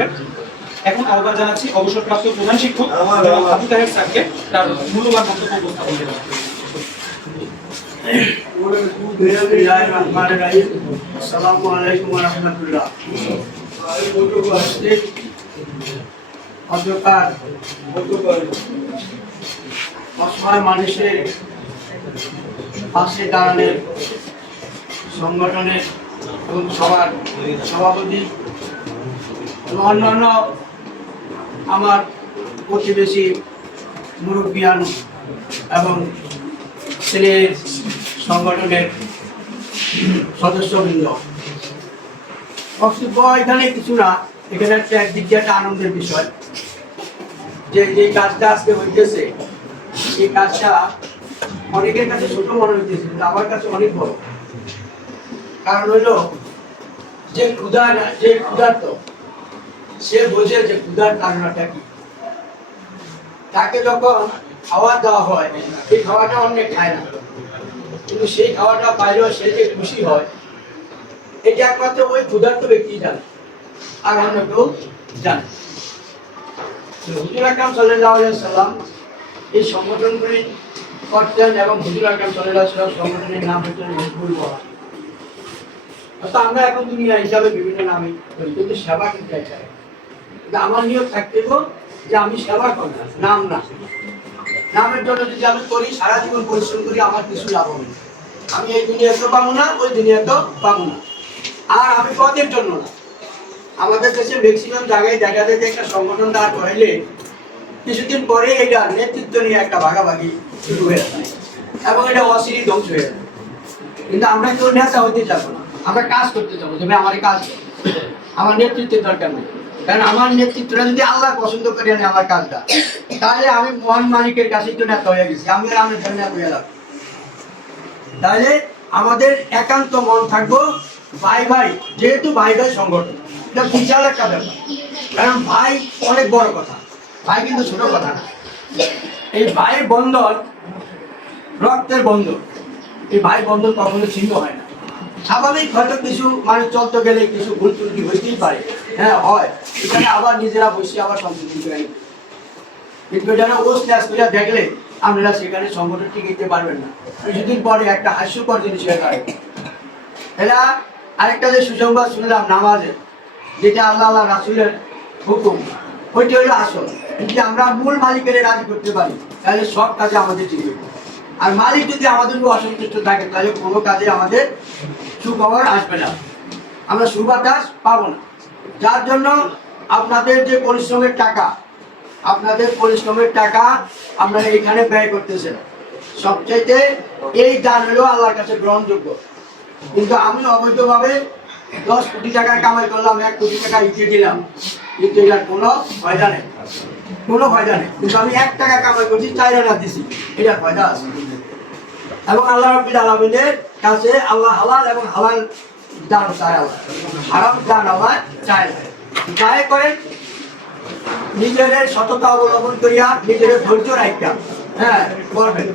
করবেন। এখন আহ্বান জানাচ্ছি অবসরপ্রাপ্ত প্রধান শিক্ষক আবু তাহের স্যারকে তার মূল্যবান বক্তব্য উপস্থাপন করবেন। আসসালামু আলাইকুম ওয়া রাহমাতুল্লাহ। অন্ধকার অসহায় মানুষের পাশে দাঁড়ানোর সংগঠনের এবং সবার সভাপতি এবং অন্যান্য আমার প্রতিবেশী মুরব্বিয়ান এবং ছেলের সংগঠনের সদস্যবৃন্দ, বক্তব্য এখানে কিছু না, এখানে একটা একদিক দিয়ে একটা আনন্দের বিষয় যে যে কাজটা আজকে হইতেছে এই কাজটা অনেকের কাছে ছোট মনে হইতেছে, কিন্তু আমার কাছে অনেক বড়। কারণ হইল যে ক্ষুধার্ত সে বোঝে যে ক্ষুধার কারণটা কি। তাকে যখন খাওয়া দেওয়া হয় সেই খাওয়াটা অনেক খায় না, কিন্তু সেই খাওয়াটা পাইলেও সে যে খুশি হয় এটা একমাত্র ওই ক্ষুধার্ত ব্যক্তি জানে, আর অন্য কেউ জানে। হুজুর আকরাম সাল্লাল্লাহু আলাইহি ওয়াসাল্লাম এই সংগঠনগুলি করতেন এবং হুজুর আকরাম সাল্লাল্লাহু আলাইহি ওয়াসাল্লাম সংগঠনের নাম হচ্ছে হিজবুল ওয়াহা। তো আমরা এখন দুনিয়া হিসাবে বিভিন্ন নামে করি, কিন্তু সেবা কিন্তু একটাই। কিন্তু আমার নিয়ত থাকতে যে আমি সেবা করব, নাম না। নামের জন্য যদি আমি করি, সারা জীবন পরিশ্রম করি, আমার কিছু লাভ হবে না। আমি এই দুনিয়াতেও পাবো না, ওই দুনিয়াতেও পাবো না। আর আমি পদের জন্য না। আমাদের দেশে ম্যাক্সিমাম জায়গায় দেখা যায় যে একটা সংগঠন দাঁড় করাইলে কিছুদিন পরে এটা নেতৃত্ব নিয়ে একটা ভাগাভাগি শুরু হয়ে যায় এবং এটা অচিরে ধ্বংস হয়ে যায়। কিন্তু আমরা কেউ নেতা হইতে যাবো না, আমরা কাজ করতে যাবো। তবে আমার কাজ, আমার নেতৃত্বের দরকার নেই। কারণ আমার নেতৃত্বটা যদি আল্লাহ পছন্দ করে আনে আমার কাজটা, তাহলে আমি মহান মালিকের কাছেই তো নেতা হয়ে গেছি, আমি আর আমার জন্য হয়ে যাবো। তাহলে আমাদের একান্ত মন থাকবো ভাই ভাই, যেহেতু ভাই ভাই সংগঠন, এটা বিশাল একটা ব্যাপার। কারণ ভাই অনেক বড় কথা, ভাই কিন্তু ছোট কথা না। এই ভাইয়ের বন্ধন রক্তের বন্ধন, এই ভাই বন্ধন কখনো ছিন্ন হয় না। স্বাভাবিক হয়তো কিছু মানুষ চলতে গেলে কিছু ভুল ত্রুটি হইতেই পারে, হ্যাঁ হয়, এখানে আবার নিজেরা বসে আবার সংশোধন করে নিতে। কিন্তু যারা ওস ক্লাস করে দেখলে আপনারা সেখানে সংগঠন টিকে পারবেন না। কিছুদিন পরে একটা হাস্যকর জিনিস হয়ে দাঁড়ায়। এরা আরেকটা যে সুসংবাদ শুনলাম নামাজে, যেটা আল্লাহ আল্লাহ রাসূলের হুকুম, ওইটা হলো আসল। যদি আমরা মূল মালিকের রাজি করতে পারি তাহলে সব কাজে আমাদের ঠিক হবে। আর মালিক যদি আমাদের উপর অসন্তুষ্ট থাকে তাহলে কোনো কাজে আমাদের সুখবর আসবে না, আমরা সুবাতাস পাবো না। যার জন্য আপনাদের যে পরিশ্রমের টাকা, আপনাদের পরিশ্রমের টাকা আপনারা এইখানে ব্যয় করতেছেন, সবচাইতে এই দান হলো আল্লাহর কাছে গ্রহণযোগ্য। কিন্তু আমি অবৈধভাবে 10 কোটি টাকা কামাই করলাম, 1 কোটি টাকা ইচ্ছে দিলাম, কিন্তু এটার কোনো ফায়দা নেই, কোনো ফায়দা নেই। কিন্তু আমি 1 টাকা কামাই করছি, 4 আনা দিছি, এটার ফায়দা আছে। এবং আল্লাহ রাব্বুল আলামিনের কাছে আল্লাহ হালাল এবং হালাল দান চায়, আল্লাহ হারাম দান আল্লাহ চায় না। চায় করেন নিজের সততা অবলম্বন করিয়া, নিজের ধৈর্য রাখা, হ্যাঁ করবেন।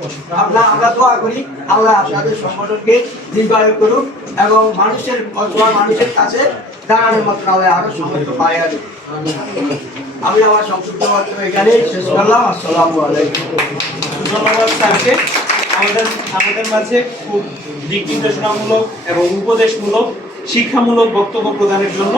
আমরা দোয়া করি আল্লাহ আপনাদের সংগঠনকে দীর্ঘায়ু করুক এবং মানুষের কাছে দাঁড়ানোর মতো আল্লাহ আরো সামর্থ্য পাইয়া দেব। আমি আমার সংক্ষিপ্ত বক্তব্য এখানে শেষ করলাম। আসসালামু আলাইকুম। ধন্যবাদ স্যারকে আমাদের মাঝে খুব দিক নির্দেশনামূলক এবং উপদেশমূলক শিক্ষামূলক বক্তব্য প্রদানের জন্য।